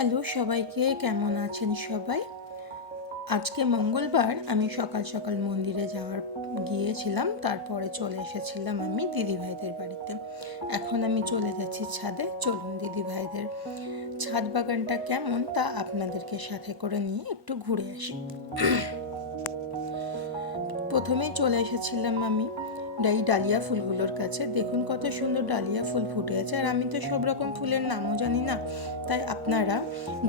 Hello সবাইকে, কেমন আছেন সবাই? আজকে মঙ্গলবার, আমি সকাল সকাল মন্দিরে গিয়েছিলাম, তারপরে চলে এসেছিলাম আমি দিদিভাইদের বাড়িতে। এখন আমি চলে যাচ্ছি ছাদে। চলুন দিদিভাইদের ছাদ বাগানটা কেমন তা আপনাদেরকে সাথে করে নিয়ে একটু ঘুরে আসি। প্রথমেই চলে এসেছিলাম আমি এই ডালিয়া ফুলগুলোর কাছে। দেখুন কত সুন্দর ডালিয়া ফুল ফুটে আছে, আর আমি তো সব রকম ফুলের নামও জানি না, তাই আপনারা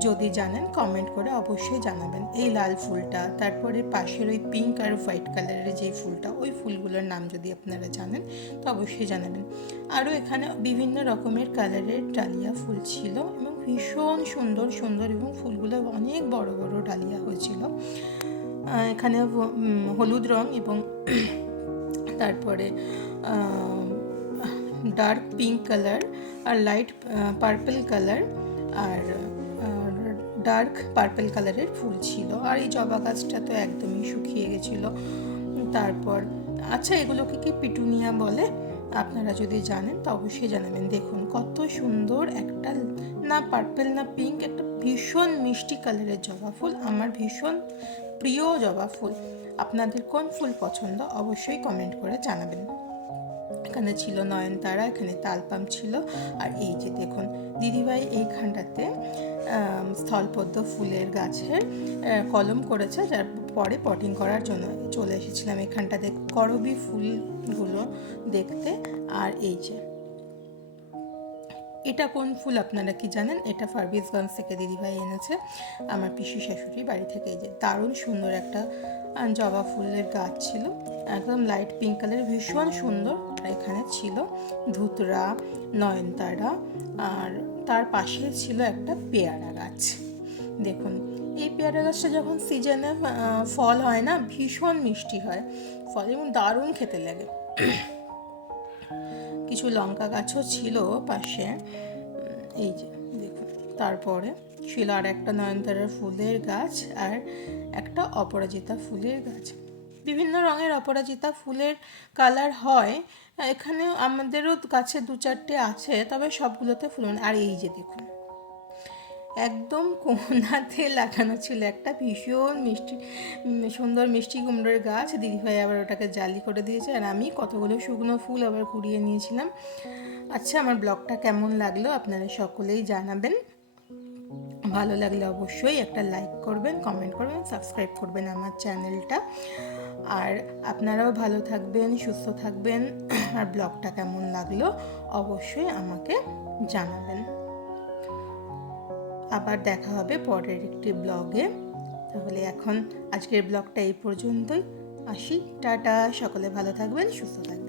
যদি জানেন কমেন্ট করে অবশ্যই জানাবেন। এই লাল ফুলটা, তারপরে পাশের ওই পিঙ্ক আর হোয়াইট কালারের যে ফুলটা, ওই ফুলগুলোর নাম যদি আপনারা জানেন তো অবশ্যই জানাবেন। আরও এখানে বিভিন্ন রকমের কালারের ডালিয়া ফুল ছিল এবং ভীষণ সুন্দর সুন্দর, এবং ফুলগুলো অনেক বড় বড় ডালিয়া হয়েছিল। এখানে হলুদ রং এবং তারপরে ডার্ক পিঙ্ক কালার আর লাইট পার্পল কালার আর ডার্ক পার্পল কালারের ফুল ছিল। আর এই জবা গাছটা তো একদমই শুকিয়ে গেছিল। তারপর আচ্ছা, এগুলোকে কি পিটুনিয়া বলে? আপনারা যদি জানেন তো অবশ্যই জানাবেন। দেখুন কত সুন্দর একটা, না পার্পল না পিঙ্ক, একটা ভীষণ মিষ্টি কালারের জবা ফুল। আমার ভীষণ প্রিয় জবা ফুল। আপনাদের কোন ফুল পছন্দ অবশ্যই কমেন্ট করে জানাবেন। এখানে ছিল নয়নতারা, এখানে তালপাম ছিল। আর এই যে দেখুন দিদিভাই এইখানটাতে স্থলপদ্ম ফুলের গাছের কলম করেছে, যার পরে পটিং করার জন্য চলে এসেছিলাম এখানটাতে করবী ফুলগুলো দেখতে। আর এই যে এটা কোন ফুল আপনারা কি জানেন? এটা ফারবিসগঞ্জ থেকে দিদিভাই এনেছে আমার পিসি শাশুড়ি বাড়ি থেকে। এই যে দারুণ সুন্দর একটা জবা ফুলের গাছ ছিল, একদম লাইট পিঙ্ক কালারের, ভীষণ সুন্দর। এখানে ছিল ধুতরা, নয়নতারা, আর তার পাশে ছিল একটা পেয়ারা গাছ। দেখুন এই পেয়ারা গাছটা যখন সিজনে ফল হয় না, ভীষণ মিষ্টি হয় ফল এবং দারুণ খেতে লাগে। কিছু লঙ্কা গাছও ছিল পাশে, এই যে দেখুন। তারপরে ছিল আর একটা নয়নতারার ফুলের গাছ আর একটা অপরাজিতা ফুলের গাছ। বিভিন্ন রঙের অপরাজিতা ফুলের কালার হয় এখানেও, আমাদেরও কাছে দু চারটে আছে, তবে সবগুলোতে ফুল। আর এই যে দেখুন একদম কোনাতে লাগানো ছিল একটা ভীষণ মিষ্টি সুন্দর মিষ্টি কুমড়োর গাছ। দিদিভাই আবার ওটাকে জালি করে দিয়েছে, আর আমি কতগুলো শুকনো ফুল আবার কুড়িয়ে নিয়েছিলাম। আচ্ছা, আমার ব্লগটা কেমন লাগলো আপনারা সকলেই জানাবেন। ভালো লাগলে অবশ্যই একটা লাইক করবেন, কমেন্ট করবেন, সাবস্ক্রাইব করবেন আমার চ্যানেলটা। আর আপনারাও ভালো থাকবেন, সুস্থ থাকবেন। আর ব্লগটা কেমন লাগলো অবশ্যই আমাকে জানাবেন। আবার দেখা হবে পরের একটি ব্লগে। তাহলে এখন আজকের ব্লগটা এই পর্যন্তই। আসি, টাটা। সকলে ভালো থাকবেন, সুস্থ থাকবেন।